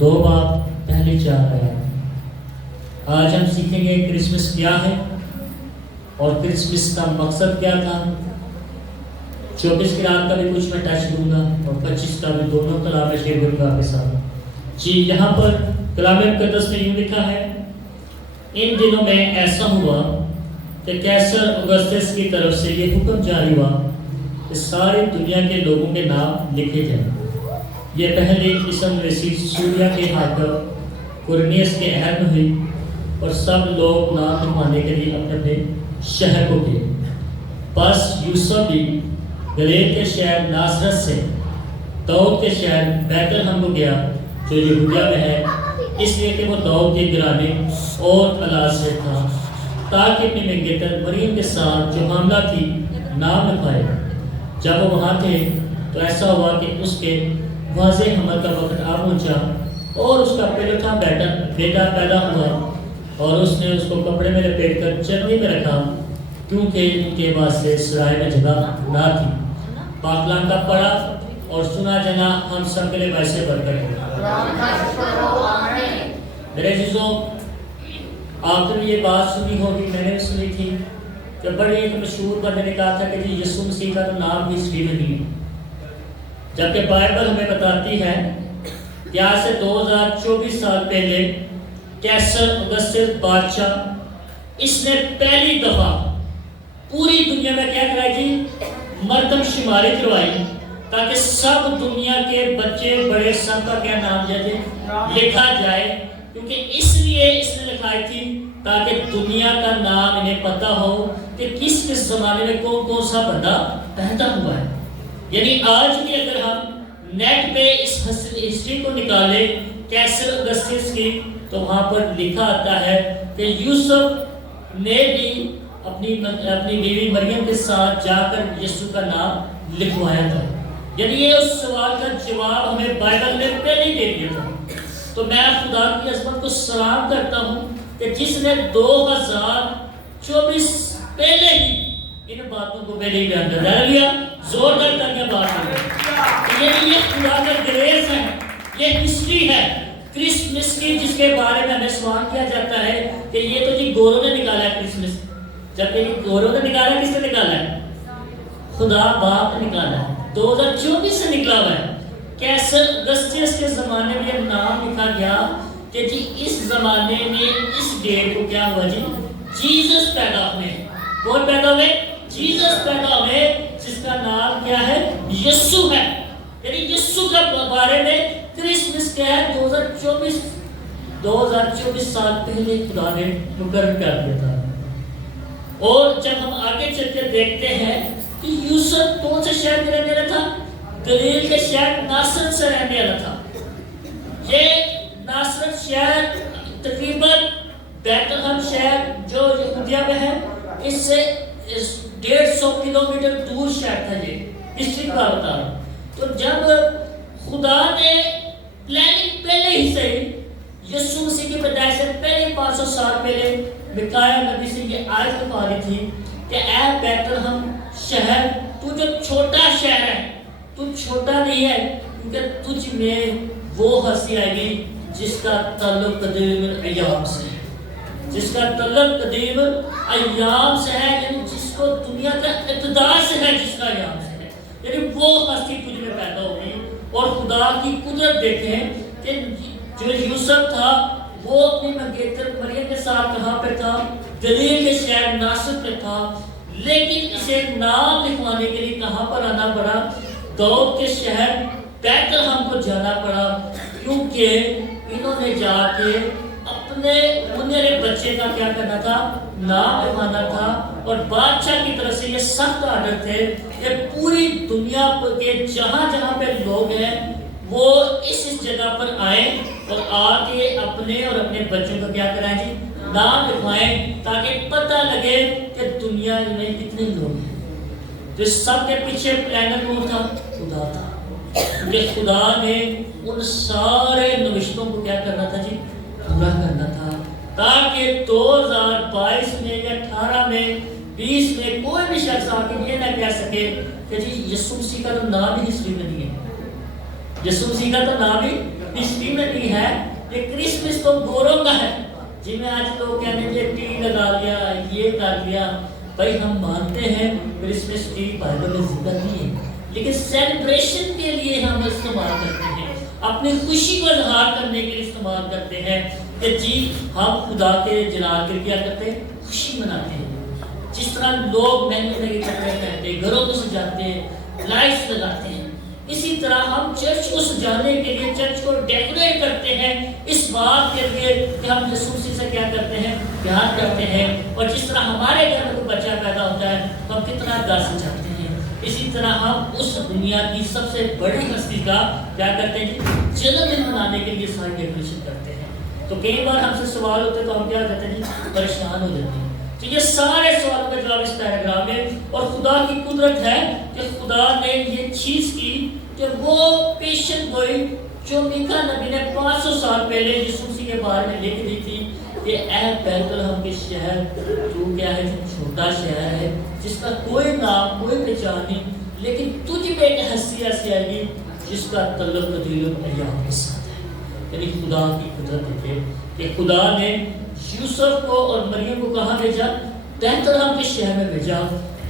2 باب پہلی 4 آیات۔ آج ہم سیکھیں گے کرسمس کیا ہے اور کرسمس کا مقصد کیا تھا۔ 24 کی رات کا بھی کچھ میں ٹچ دوں گا اور 25 کا بھی، دونوں کلام میں شیئر کروں گا آپ کے ساتھ۔ جی یہاں پر کلام مقدس میں یوں لکھا ہے، ان دنوں میں ایسا ہوا کہ کیسر اگسطس کی طرف سے یہ حکم جاری ہوا کہ ساری دنیا کے لوگوں کے نام لکھے جائیں۔ یہ پہلی قسم مسیح سوریا کے حاکم قرنیس کے عہد میں ہوئی اور سب لوگ نام لکھوانے کے لیے اپنے اپنے شہر کو گئے۔ بس یوسف بھی گلیل کے شہر ناصرت سے داؤد کے شہر بیت لحم کو گیا جو یہودیہ میں ہے، اس لیے کہ وہ داؤد کے گھرانے اور اولاد سے تھا، تاکہ اپنی منگیتر مریم کے ساتھ جو حاملہ تھی نام لکھوائے۔ جب وہ وہاں تھے تو ایسا ہوا کہ اس کے واضح حمل کا وقت آ پہنچا اور اس کا پہلوٹا بیٹا پیدا ہوا، اور اس نے اس کو کپڑے میں لپیٹ کر چرنی میں رکھا، کیونکہ ان کے واسطے سرائے میں جگہ نہ تھی۔ پاکلام کا پڑھا اور سنا جنا ہم سب کے لیے ویسے برکت ہو۔ میرے عزیزوں، آپ نے یہ بات سنی ہوگی، میں نے بھی سنی تھی کہ بڑی ایک مشہور بندے نے کہا تھا کہ جی یسوع مسیح کا تو نام ہسٹری میں نہیں ہے، جبکہ بائبل ہمیں بتاتی ہے کہ آج سے 2024 سال پہلے کیسر اگسطس بادشاہ اس نے پہلی دفعہ پوری دنیا میں کیا کرائی جی، مردم شماری کروائی، تاکہ سب دنیا کے بچے بڑے سب کا کیا نام جائے لکھا جائے، کیونکہ اس لیے اس نے لکھائی تھی تاکہ دنیا کا نام انہیں پتہ ہو کہ کس کس زمانے میں کون کون سا بندہ پیدا ہوا ہے۔ یعنی آج بھی اگر ہم نیٹ پہ اس ہسٹری کو نکالیں کیسر اگسطس کی، تو وہاں پر لکھا آتا ہے کہ یوسف نے بھی اپنی بیوی مریم کے ساتھ جا کر یسوع کا نام لکھوایا تھا۔ یعنی یہ اس سوال کا جواب ہمیں بائبل نے پہلے ہی دے دیا تھا۔ تو میں خدا کی عظمت کو سلام کرتا ہوں کہ جس نے 2024 پہلے ہی ان باتوں کو پہلے ہی بیان کر دیا، زوردار تالیاں بات کریں۔ یہ خدا کا گریز ہے، یہ ہسٹری ہے کرسمس کی، جس کے بارے میں ہمیں سوال کیا جاتا ہے کہ یہ تو جی گوروں نے نکالا ہے کرسمس، جبکہ یہ گوروں نے نکالا، کس نے نکالا ہے؟ خدا باپ نے نکالا ہے، 2024 سے نکلا ہوا ہے۔ کیسر اگسطس کے زمانے میں یہ نام لکھا گیا کہ جی اس زمانے میں اس ڈیٹ کو کیا ہوا جی، جیزس پیدا ہوئے۔ کون پیدا ہوئے؟ جیزس پیدا ہوئے، جس کا نام کیا ہے؟ یسوع ہے۔ یعنی یسوع کے بارے میں کرسمس کیا ہے؟ 2024 سال پہلے خدا نے مقرر کر دیا تھا۔ اور جب ہم آگے چل کے دیکھتے ہیں کہ یوسف کون سے شہر میں رہنے والا تھا؟ گلیل کے شہر ناصرت سے رہنے والا تھا۔ یہ ناصرت شہر تقریباً بیت لحم شہر جو یہودیہ میں ہے، اس سے 150 کلومیٹر دور شہر تھا۔ یہ ہسٹری کا بتا رہا ہوں۔ تو جب خدا نے پلاننگ پہلے ہی سے یسوع مسیح کی پیدائش سے پہلے 500 سال پہلے میکایا نبی سے یہ آیت اتاری تھی کہ اے بیت لحم شہر، تو جو چھوٹا شہر ہے، تو چھوٹا نہیں ہے، کیونکہ تجھ میں وہ ہستی آئے گی جس کا تعلق قدیم ایام سے ہے، جس کا تعلق قدیم ایام سے ہے، یعنی جس کو دنیا کا اقتدار سے ہے، جس کا ایام سے ہے، یعنی وہ ہستی تجھ میں پیدا ہوگی۔ اور خدا کی قدرت دیکھیں کہ جو یوسف تھا وہ اپنی منگیتر مریم کے ساتھ کہاں پہ تھا؟ گلیل کے شہر ناصرت پہ تھا، لیکن اسے نام لکھوانے کے لیے کہاں پر آنا پڑا؟ داؤد کے شہر بیت لحم کو جانا پڑا، کیونکہ انہوں نے جا کے اپنے منیر بچے کا کیا کرنا تھا؟ نام لکھوانا تھا۔ اور بادشاہ کی طرف سے یہ سخت آرڈر تھے کہ پوری دنیا کے جہاں جہاں پہ لوگ ہیں وہ اس جگہ پر آئیں اور آ کے اپنے اور اپنے بچوں کا کیا کرائیں جی؟ نام لکھوائیں، تاکہ پتہ لگے کہ دنیا میں کتنے لوگ ہیں۔ جو سب کے پیچھے پلانر کون تھا؟ خدا تھا۔ کہ خدا نے ان سارے نوشتوں کو کیا کرنا تھا جی؟ پورا کرنا تھا، تاکہ 2022 میں یا 18 میں 20 میں کوئی بھی شخص آ کے یہ نہ کہہ سکے کہ جی یسوع مسیح کا تو نام ہی ہسٹری میں نہیں ہے، یسوع مسیح کا تو نام ہی ہسٹری میں نہیں ہے. یہ کرسمس تو گوروں کا ہے جن میں آج لوگ کہنے کے ٹی لگا لیا, یہ کر لیا. بھائی ہم مانتے ہیں کرسمس ٹری بائبل میں ذکر نہیں ہے, لیکن سیلیبریشن کے لیے ہم استعمال کرتے ہیں, اپنی خوشی کو اظہار کرنے کے لیے استعمال کرتے ہیں کہ جی ہم خدا کے جلال کے کیا کرتے ہیں, خوشی مناتے ہیں. جس طرح لوگ مہنگے مہنگے کپڑے پہنتے ہیں, گھروں کو سجاتے ہیں, لائٹس لگاتے ہیں, اسی طرح ہم چرچ کو سجانے کے لیے چرچ کو ڈیکوریٹ کرتے ہیں اس بات کے لیے کہ ہم یسوع مسیح سے کیا کرتے ہیں, پیار کرتے ہیں. اور جس طرح ہمارے گھر میں کوئی بچہ پیدا ہوتا ہے تو ہم کتنا گھر سجاتے ہیں, اسی طرح ہم اس دنیا کی سب سے بڑی ہستی کا کیا کرتے ہیں, جنم دن منانے کے لیے ساری ڈیکوریشن کرتے ہیں. تو کئی بار ہم سے سوال ہوتے ہیں تو ہم کیا کرتے ہیں, پریشان ہو جاتے ہیں. تو یہ سارے سوالوں کا جواب اس پیراگراف میں. اور خدا کی قدرت ہے کہ خدا نے یہ چیز کی کہ وہ پیشن گوئی جو میکا نبی نے 500 سال پہلے یسوع مسیح کے بارے میں لکھ دی تھی کہ اے بیت الحم کے شہر, جو کیا ہے, جو چھوٹا شہر ہے جس کا کوئی نام کوئی پہچان نہیں, لیکن تجھ میں ایک ہستی ایسی آئے گی جس کا تعلق قدیم ایام کے ساتھ ہے. یعنی خدا کی قدرت ہے کہ خدا نے یوسف کو اور مریم کو کہاں بھیجا, بیت الحم کے شہر میں بھیجا,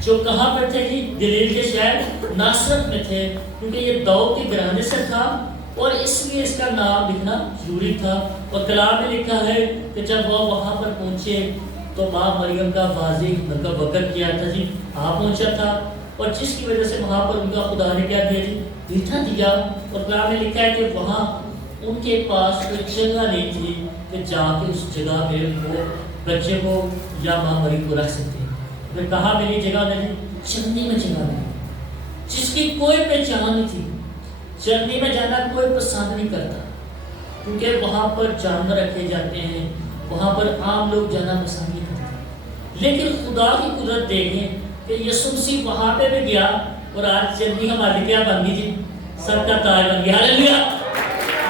جو کہاں پر تھے کہ گلیل کے شہر ناصرت میں تھے, کیونکہ یہ داؤد کے گھرانے سے تھا اور اس لیے اس کا نام لکھنا ضروری تھا. اور کلام میں لکھا ہے کہ جب وہ وہاں پر پہنچے تو ماں مریم کا واضح مطلب وقت کیا تھا جی آ پہنچا تھا, اور جس کی وجہ سے وہاں پر ان کا خدا نے کیا دیا جی, بیٹھا دیا. اور کلام میں لکھا ہے کہ وہاں ان کے پاس کوئی جگہ نہیں تھی کہ جا کے اس جگہ میں وہ بچے کو یا ماں مریم کو رکھ سکتے. میں کہاں ملی جگہ نہیں, چرنی میں جگہ ملی جس کی کوئی پہچان نہیں تھی. چرنی میں جانا کوئی پسند نہیں کرتا کیونکہ وہاں پر جانور رکھے جاتے ہیں, وہاں پر عام لوگ جانا پسند نہیں کرتے. لیکن خدا کی قدرت دیکھیں کہ یسوع مسیح وہاں پہ بھی گیا اور آج چرنی ہماری کیا بن گئی تھی, سب کا تاج بن گیا. ہاللویا.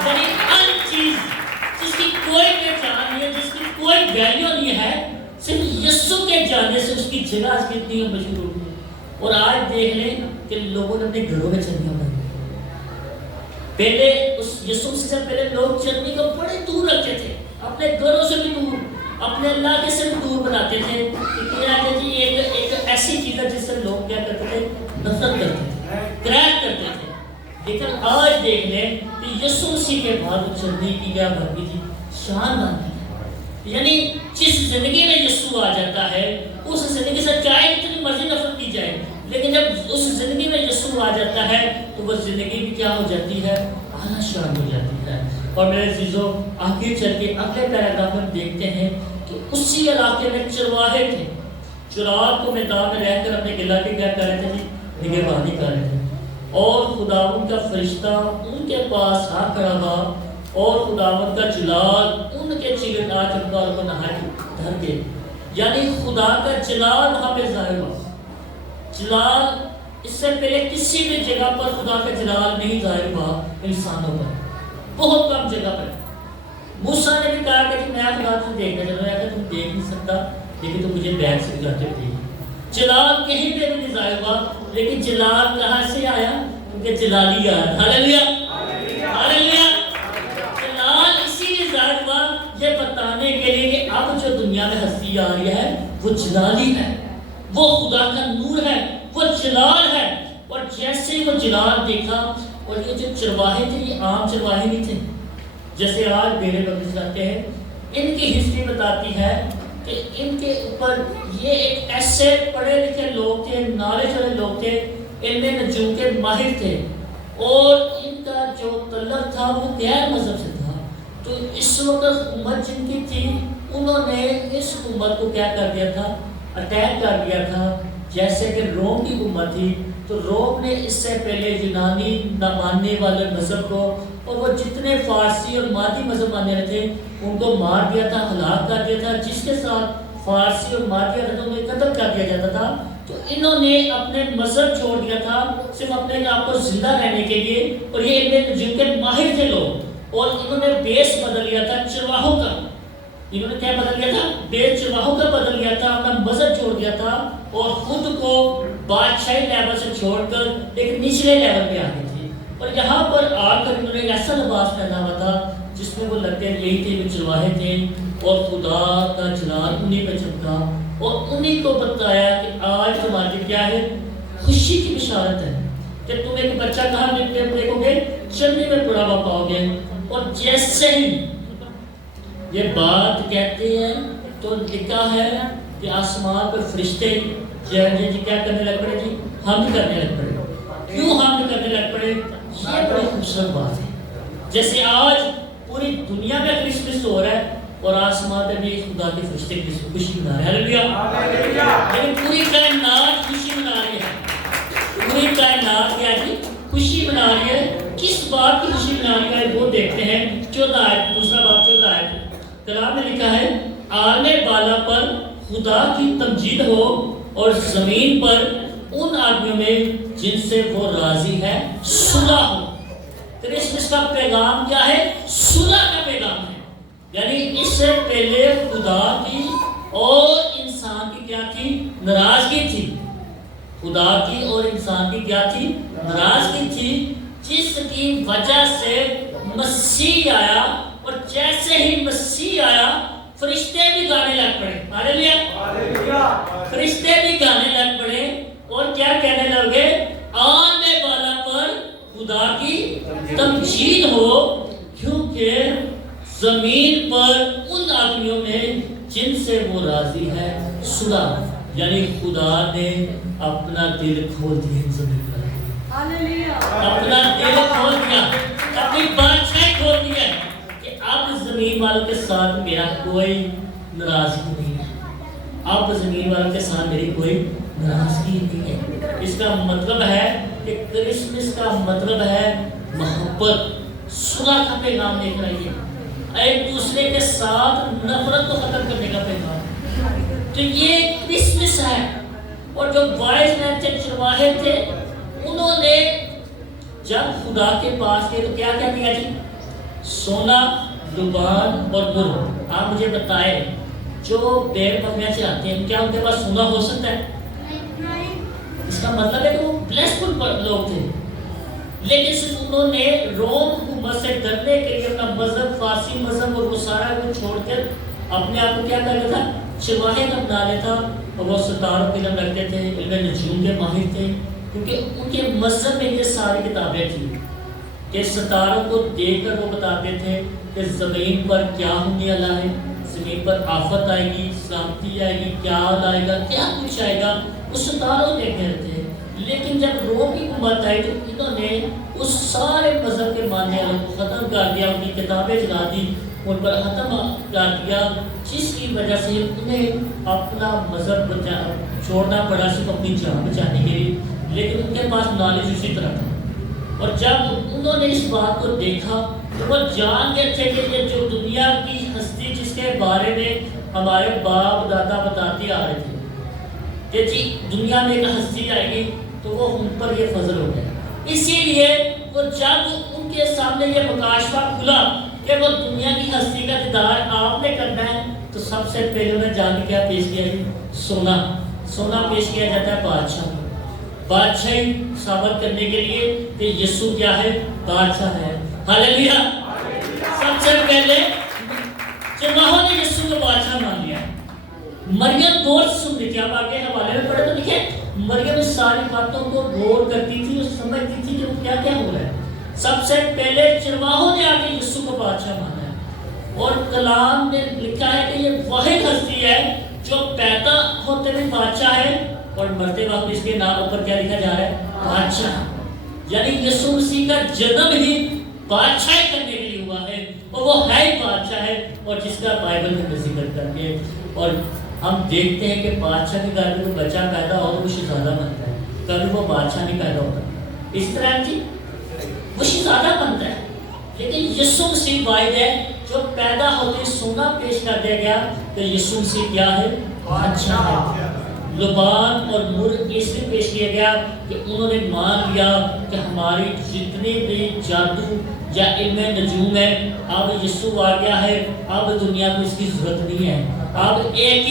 یعنی ہر چیز جس کی کوئی پہچان نہیں ہے, جس کی کوئی ویلیو نہیں ہے, صرف یسوع کے جانے سے اس کی جگہ آج کتنی مشہور ہو گئی. اور آج دیکھ لیں کہ لوگوں نے اپنے گھروں میں چرنیاں بنائی. پہلے اس یسوع سے پہلے لوگ چرنی کو بڑے دور رکھتے تھے, اپنے گھروں سے بھی دور, اپنے علاقے سے بھی دور بناتے تھے. کیا ہے جی ایک ایسی چیز ہے جس سے لوگ کیا کرتے تھے, نفرت کرتے تھے, کریک کرتے تھے. لیکن آج دیکھ لیں کہ یسوع مسیح کے بعد چرنی کی کیا بن گئی تھی, شان بن گئی. یعنی جس زندگی میں یسوع آ جاتا ہے اس زندگی سے چاہے کتنی مرضی نفرت کی جائے, لیکن جب اس زندگی میں یسوع آ جاتا ہے تو وہ زندگی بھی کیا ہو جاتی ہے, اعلیٰ شان ہو جاتی ہے. اور میرے عزیزوں آگے چل کے اگلے پیراگراف میں دیکھتے ہیں کہ اسی علاقے میں چرواہے تھے, چراغ کو میدان میں رہ کر اپنے گلا کے کیا کر رہے تھے جی, نگہبانی کر رہے تھے. اور خداوند کا فرشتہ ان کے پاس آ کھڑا ہوا اور خداوند کا جلال ان کے چہرے پر چمکا اور وہ نہایت ڈر گئے. یعنی خدا کا جلال وہاں پہ ظاہر ہوا. جلال اس سے پہلے کسی بھی جگہ پر خدا کا جلال نہیں ظاہر ہوا انسانوں پر, بہت کم جگہ پر. موسیٰ نے بھی کہا کہ میں خدا تجھے دیکھنا چاہتا ہوں, کہ تم دیکھ نہیں سکتا لیکن تم مجھے بیک سے جاتے ہوئے دیکھ. جلال کہیں پہ بھی نہیں ظاہر ہوا, لیکن جلال کہاں سے آیا, کیونکہ جلالی آیا. Hallelujah hallelujah. جلال اسی لیے ظاہر ہوا یہ بتانے کے لیے کہ اب جو دنیا میں ہستی آ رہی ہے وہ جلالی ہے, وہ خدا کا نور ہے, وہ جلال ہے. اور جیسے وہ جلال دیکھا, اور یہ جو چرواہے تھے یہ عام چرواہے نہیں تھے جیسے آج بیڑے بکری چلاتے ہیں. ان کی ہسٹری بتاتی ہے کہ ان کے اوپر یہ ایک ایسے پڑھے لکھے لوگ تھے, نالج والے لوگ تھے, علم نجوم کے ماہر تھے, اور ان کا جو تعلق تھا وہ غیر مذہب سے تھا. تو اس وقت حکومت جن کی تھی انہوں نے اس حکومت کو کیا کر دیا تھا, اٹیک کر دیا تھا. جیسے کہ روم کی حکومت تھی تو روم نے اس سے پہلے یونانی نہ ماننے والے مذہب کو اور وہ جتنے فارسی اور مادی مذہب ماننے والے تھے ان کو مار دیا تھا, ہلاک کر دیا تھا. جس کے ساتھ فارسی اور مادی تھا تو انہیں قتل کر دیا جاتا تھا. تو انہوں نے اپنے مذہب چھوڑ دیا تھا صرف اپنے آپ کو زندہ رہنے کے لیے. اور یہ علم نجوم کے ماہر تھے لوگ, اور انہوں نے بیس بدل لیا تھا چرواہوں کا. انہوں نے کیا بدل لیا تھا, بیس چرواہوں کا بدل لیا تھا, اپنا مذہب چھوڑ دیا تھا اور خود کو بادشاہی لیول سے چھوڑ کر ایک نچلے لیول پہ آ گئے تھے. اور یہاں پر آ کر انہوں نے ایسا لباس پہنا ہوا تھا جس میں وہ لگتے یہی تھے وہ چرواہے تھے، اور خدا کا جلال انہیں پہ چمکا، اور انہیں کو بتایا کہ آج تمہارے کیا ہے، خوشی کی بشارت ہے کہ تم ایک بچہ کہاں دیکھو گے، چرنے میں پڑا ہوا پاؤ گے۔ اور جیسے ہی یہ بات کہتے ہیں تو لکھا ہے کہ آسمان پر فرشتے جی کیا کرنے لگ پڑے، جی حمد کرنے لگ پڑے۔ کیوں حمد کرنے لگ پڑے؟ یہ بڑی خوبصورت بات ہے۔ جیسے آج پوری دنیا میں کرسمس ہو رہا ہے اور آسمان میں بھی خدا کے فرشتے کی خوشی منا رہے ہیں، ہاللیلویہ۔ لیکن پوری کائنات خوشی منا رہی ہے، پوری کائنات کیا جی خوشی منا رہی ہے۔ کس بات کی خوشی منا رہی ہے وہ دیکھتے ہیں 14 آیت، دوسرا باب 14 آیت۔ کلام میں لکھا ہے آنے بالا پر خدا کی تمجید ہو اور زمین پر ان آدمیوں میں جن سے وہ راضی ہے صلح ہو۔ کرسمس کا پیغام کیا ہے؟ صلح کا پیغام ہے۔ یعنی اس سے پہلے خدا کی اور انسان کی کیا تھی؟ ناراضگی تھی۔ خدا کی اور انسان کی کیا تھی؟ ناراضگی تھی، جس کی وجہ سے مسیح آیا، اور جیسے ہی مسیح آیا فرشتے بھی گانے لگ پڑے، ہاللیلویہ، فرشتے بھی گانے لگ پڑے اور کیا کہنے لگے؟ آنے والا پر خدا کی تمجید ہو، کیونکہ زمین پر ان آدمیوں میں جن سے وہ راضی ہے صلح۔ یعنی خدا نے اپنا دل کھول دیا زمین پر، اپنا دل کھول دیا، اپنی بادشاہی کھول دیا کہ اب زمین والوں کے ساتھ میرا کوئی ناراضگی نہیں ہے، اب زمین والوں کے ساتھ میری کوئی ناراضگی نہیں ہے۔ اس کا مطلب ہے کہ کرسمس کا مطلب ہے محبت، صلح کا پیغام لے کر آئیے، ایک دوسرے کے ساتھ نفرت کو ختم کرنے کا پیغام۔ تو یہ کرسمس ہے۔ اور جو وائز مین تھے، چرواہے تھے، انہوں نے جب خدا کے پاس گئے تو کیا کیا دیا جی؟ سونا، لبان اور مر۔ آپ مجھے بتائیں جو بیر بکریاں چلاتے ہیں کیا ان کے پاس سونا ہو سکتا ہے؟ اس کا مطلب ہے کہ وہ بلیسفل لوگ تھے، لیکن صرف انہوں نے روم حکومت سے ڈرنے کے لیے اپنا مذہب، فارسی مذہب اور وہ سارا کچھ چھوڑ کر اپنے آپ کو کیا کر لیتا؟ چرواہے کا بنا لیتا، اور وہ ستاروں کی علم رکھتے تھے، علم نجوم کے ماہر تھے، کیونکہ ان کے مذہب میں یہ ساری کتابیں تھیں کہ ستاروں کو دیکھ کر وہ بتاتے تھے کہ زمین پر کیا ہونے والا ہے، زمین پر آفت آئے گی، سلامتی آئے گی، کیا آئے گا، کیا کچھ آئے گا، وہ ستاروں دیکھتے رہتے۔ لیکن جب روم کی حکومت آئی تو انہوں نے اس سارے مذہب کے ماننے والوں کو ختم کر دیا، ان کی کتابیں جلا دی، ان پر ختم کر دیا، جس کی وجہ سے انہیں اپنا مذہب چھوڑنا پڑا صرف اپنی جان بچانے کے لیے، لیکن ان کے پاس نالج اسی طرح تھا۔ اور جب انہوں نے اس بات کو دیکھا تو وہ جان گئے تھے کہ یہ جو دنیا کی ہستی جس کے بارے میں ہمارے باپ دادا بتاتے آ رہے تھے کہ جی دنیا میں ایک ہستی آئے گی، تو وہ ان پر یہ فضل ہو گیا۔ اسی لیے وہ جب ان کے سامنے یہ مکاشفہ کھلا کہ وہ دنیا کی ہستی کا دیدار آپ نے کرنا ہے، تو سب سے پہلے انہیں جان کے کیا پیش کیا جی؟ سونا۔ سونا پیش کیا جاتا ہے بادشاہ، بادشاہی ثابت کرنے کے لیے کہ یسوع کیا ہے؟ بادشاہ ہے، ہاللیلویہ۔ سب سے پہلے چرواہوں نے یسوع کو بادشاہ مان لیا۔ مریم غور سے سن رہی تھی، آپ آگے حوالے میں پڑھے تو لکھے مریم اس ساری باتوں کو غور کرتی تھی اور سمجھتی تھی کہ وہ کیا کیا ہو رہا ہے۔ سب سے پہلے چرواہوں نے آگے یسوع کو بادشاہ مانا ہے، اور کلام نے لکھا ہے کہ یہ واحد ہستی ہے جو پیدا ہوتے ہوئے بادشاہ ہے اور مرتے وقت اس کے نام اوپر کیا لکھا جا رہا ہے؟ بادشاہ۔ یعنی یسوع مسیح کا جنم ہی بادشاہی کرنے کے لیے ہوا ہے، اور وہ ہے ہی بادشاہ ہے، اور جس کا بائبل میں ذکر کرتے ہیں۔ اور ہم دیکھتے ہیں کہ بادشاہ کے گھر میں کوئی بچہ پیدا ہو تو وہ شہزادہ بنتا ہے، کبھی وہ بادشاہ نہیں پیدا ہوتا۔ اس طرح کی وہ شہزادہ بنتا ہے، لیکن یسوع مسیح واحد ہے جو پیدا ہوتے سونا پیش کر دیا گیا، تو یسوع مسیح کیا ہے؟ بادشاہ ہے۔ لبان اور مر اس لیے پیش کیا گیا کہ انہوں نے مان لیا کہ ہماری جتنے بھی جادو یا علم نجوم ہے، اب یسوع آ گیا ہے، اب دنیا کو اس کی ضرورت نہیں ہے، اب ایک